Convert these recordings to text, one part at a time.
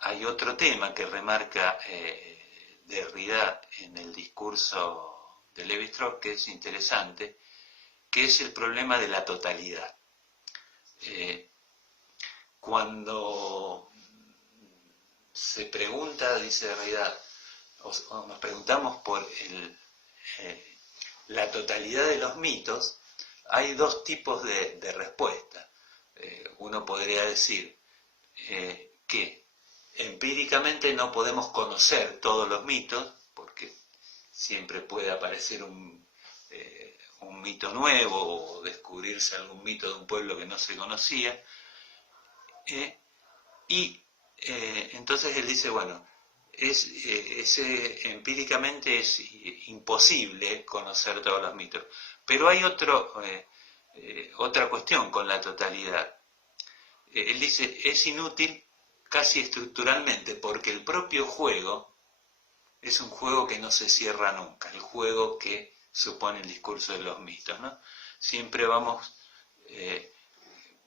hay otro tema que remarca Derrida en el discurso de Lévi-Strauss que es interesante, que es el problema de la totalidad. Cuando se pregunta, dice Derrida, o nos preguntamos por la totalidad de los mitos, hay dos tipos de respuesta. Uno podría decir que empíricamente no podemos conocer todos los mitos, porque siempre puede aparecer un mito nuevo o descubrirse algún mito de un pueblo que no se conocía. Entonces él dice, bueno, empíricamente es imposible conocer todos los mitos. Pero hay otra cuestión con la totalidad. Él dice, es inútil casi estructuralmente, porque el propio juego es un juego que no se cierra nunca, el juego que supone el discurso de los mitos, ¿no? Siempre vamos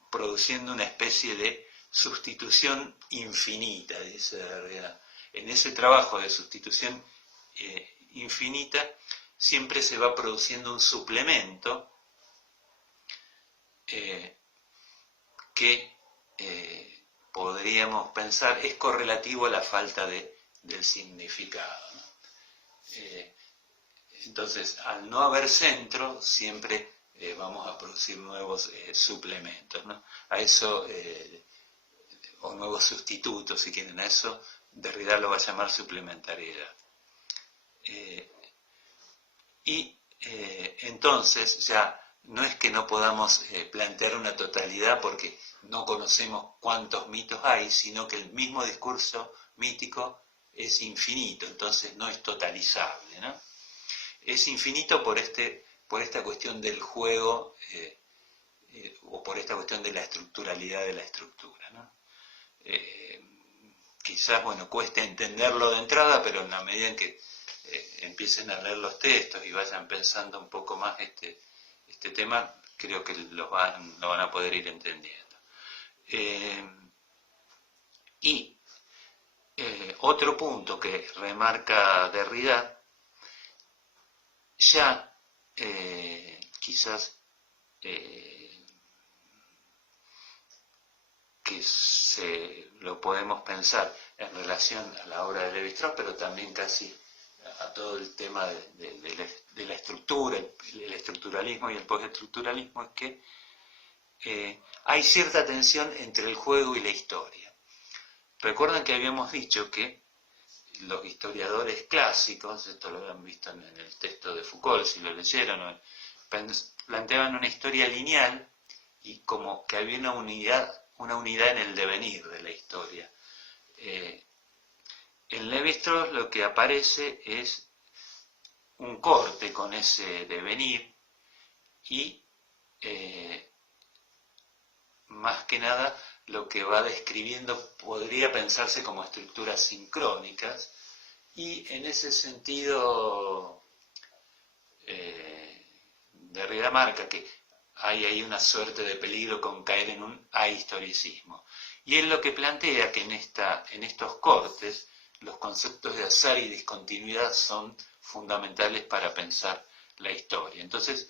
produciendo una especie de sustitución infinita, dice Derrida. En ese trabajo de sustitución infinita siempre se va produciendo un suplemento que podríamos pensar es correlativo a la falta del significado, ¿no? Entonces, al no haber centro, siempre vamos a producir nuevos suplementos, ¿no? A eso, o nuevos sustitutos, si quieren, a eso Derrida lo va a llamar suplementariedad. Entonces, ya no es que no podamos plantear una totalidad porque no conocemos cuántos mitos hay, sino que el mismo discurso mítico es infinito, entonces no es totalizable, ¿no? Es infinito por esta cuestión del juego o por esta cuestión de la estructuralidad de la estructura, ¿no? Quizás, bueno, cueste entenderlo de entrada, pero en la medida en que empiecen a leer los textos y vayan pensando un poco más este tema, creo que lo van a poder ir entendiendo. Otro punto que remarca Derrida, ya quizás que lo podemos pensar en relación a la obra de Lévi-Strauss, pero también casi a todo el tema de la estructura, el estructuralismo y el postestructuralismo, es que hay cierta tensión entre el juego y la historia. Recuerdan que habíamos dicho que los historiadores clásicos, esto lo habían visto en el texto de Foucault, si lo leyeron, planteaban una historia lineal y como que había una unidad en el devenir de la historia. En Lévi-Strauss lo que aparece es un corte con ese devenir y más que nada lo que va describiendo podría pensarse como estructuras sincrónicas, y en ese sentido Derrida marca que hay ahí una suerte de peligro con caer en un ahistoricismo. Y él lo que plantea que en estos cortes los conceptos de azar y discontinuidad son fundamentales para pensar la historia. Entonces,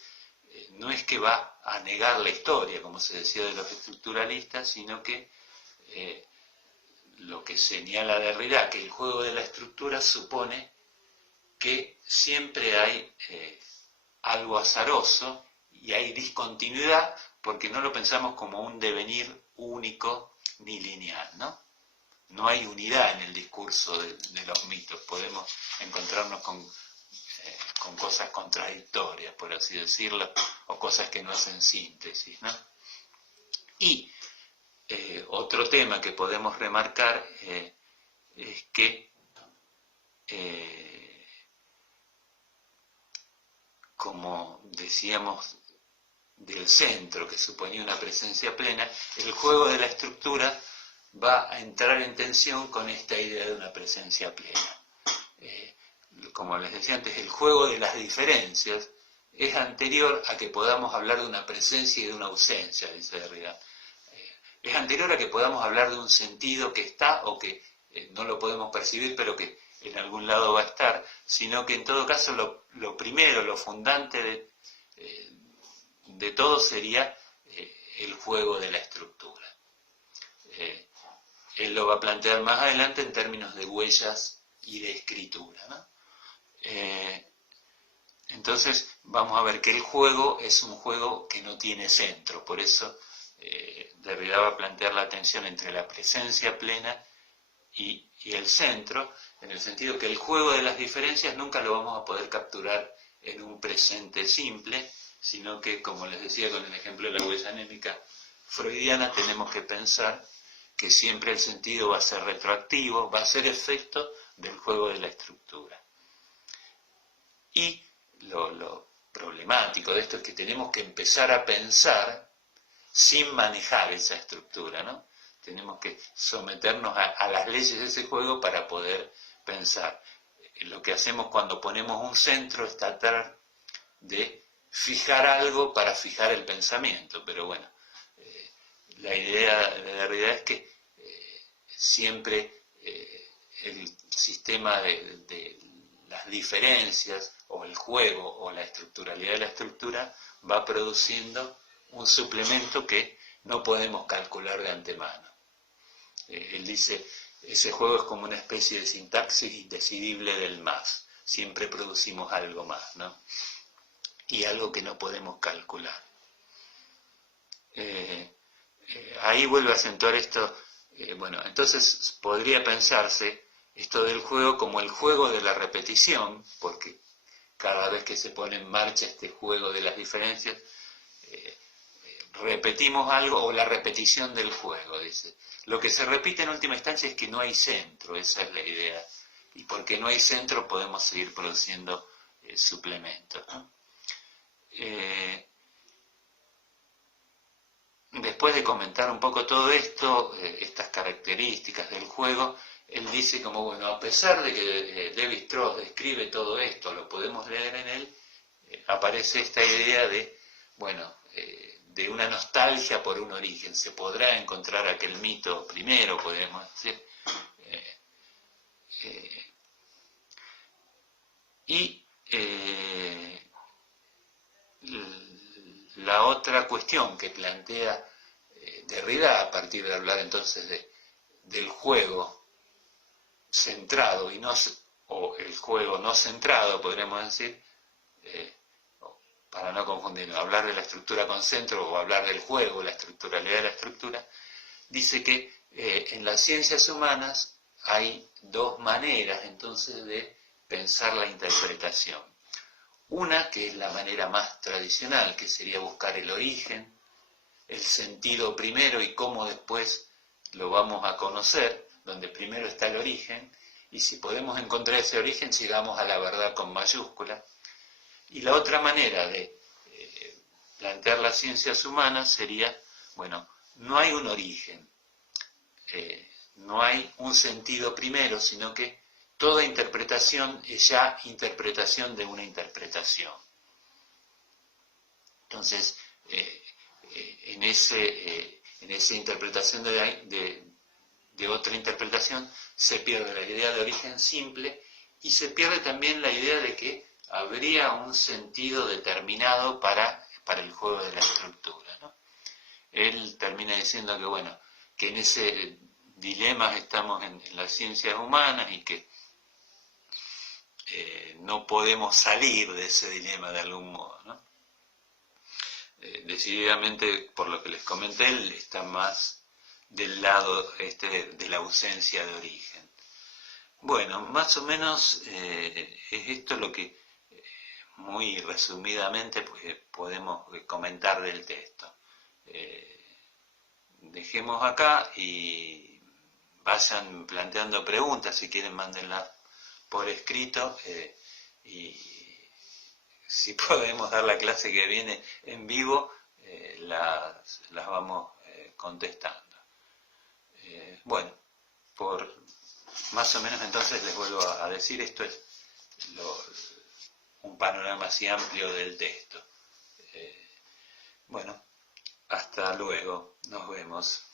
no es que va a negar la historia, como se decía de los estructuralistas, sino que lo que señala Derrida, que el juego de la estructura supone que siempre hay algo azaroso y hay discontinuidad porque no lo pensamos como un devenir único ni lineal, ¿no? No hay unidad en el discurso de los mitos, podemos encontrarnos con cosas contradictorias, por así decirlo, o cosas que no hacen síntesis, ¿no? Y otro tema que podemos remarcar es que como decíamos del centro que suponía una presencia plena, el juego de la estructura va a entrar en tensión con esta idea de una presencia plena. Como les decía antes, el juego de las diferencias es anterior a que podamos hablar de una presencia y de una ausencia, dice Derrida. es anterior a que podamos hablar de un sentido que está o que no lo podemos percibir, pero que en algún lado va a estar, sino que en todo caso lo primero, lo fundante de todo sería el juego de la estructura. Él lo va a plantear más adelante en términos de huellas y de escritura, ¿no? Entonces vamos a ver que el juego es un juego que no tiene centro, por eso Derrida va a plantear la tensión entre la presencia plena y el centro, en el sentido que el juego de las diferencias nunca lo vamos a poder capturar en un presente simple, sino que, como les decía con el ejemplo de la huella anémica freudiana, tenemos que pensar que siempre el sentido va a ser retroactivo, va a ser efecto del juego de la estructura. Y lo problemático de esto es que tenemos que empezar a pensar sin manejar esa estructura, ¿no? Tenemos que someternos a las leyes de ese juego para poder pensar. Lo que hacemos cuando ponemos un centro es tratar de fijar algo para fijar el pensamiento, pero bueno, la idea de Derrida es que siempre el sistema de las diferencias o el juego o la estructuralidad de la estructura va produciendo un suplemento que no podemos calcular de antemano. Él dice, ese juego es como una especie de sintaxis indecidible del más. Siempre producimos algo más, ¿no? Y algo que no podemos calcular. Ahí vuelve a acentuar esto. Bueno, entonces podría pensarse esto del juego como el juego de la repetición, porque cada vez que se pone en marcha este juego de las diferencias, repetimos algo, o la repetición del juego, dice. Lo que se repite en última instancia es que no hay centro, esa es la idea. Y porque no hay centro podemos seguir produciendo suplementos, ¿no? Después de comentar un poco todo esto, estas características del juego, él dice como, bueno, a pesar de que Lévi-Strauss describe todo esto, lo podemos leer en él, aparece esta idea de, bueno, de una nostalgia por un origen. Se podrá encontrar aquel mito primero, podemos decir. La otra cuestión que plantea Derrida, a partir de hablar entonces del juego centrado y no, o el juego no centrado, podríamos decir, para no confundirnos, hablar de la estructura con centro o hablar del juego, la estructuralidad de la estructura, dice que en las ciencias humanas hay dos maneras entonces de pensar la interpretación. Una, que es la manera más tradicional, que sería buscar el origen, el sentido primero y cómo después lo vamos a conocer, donde primero está el origen, y si podemos encontrar ese origen, llegamos a la verdad con mayúscula. Y la otra manera de plantear las ciencias humanas sería, bueno, no hay un origen, no hay un sentido primero, sino que toda interpretación es ya interpretación de una interpretación. Entonces, en esa interpretación de otra interpretación se pierde la idea de origen simple y se pierde también la idea de que habría un sentido determinado para el juego de la estructura, ¿no? Él termina diciendo que, bueno, que en ese dilema estamos en las ciencias humanas y que no podemos salir de ese dilema de algún modo, ¿no? Decididamente, por lo que les comenté, él está más del lado de la ausencia de origen. Bueno, más o menos es esto lo que muy resumidamente pues, podemos comentar del texto. Dejemos acá y vayan planteando preguntas, si quieren mándenlas por escrito, y si podemos dar la clase que viene en vivo, las vamos contestando. Bueno, por más o menos entonces les vuelvo a decir, esto es un panorama así amplio del texto. Bueno, hasta luego, nos vemos.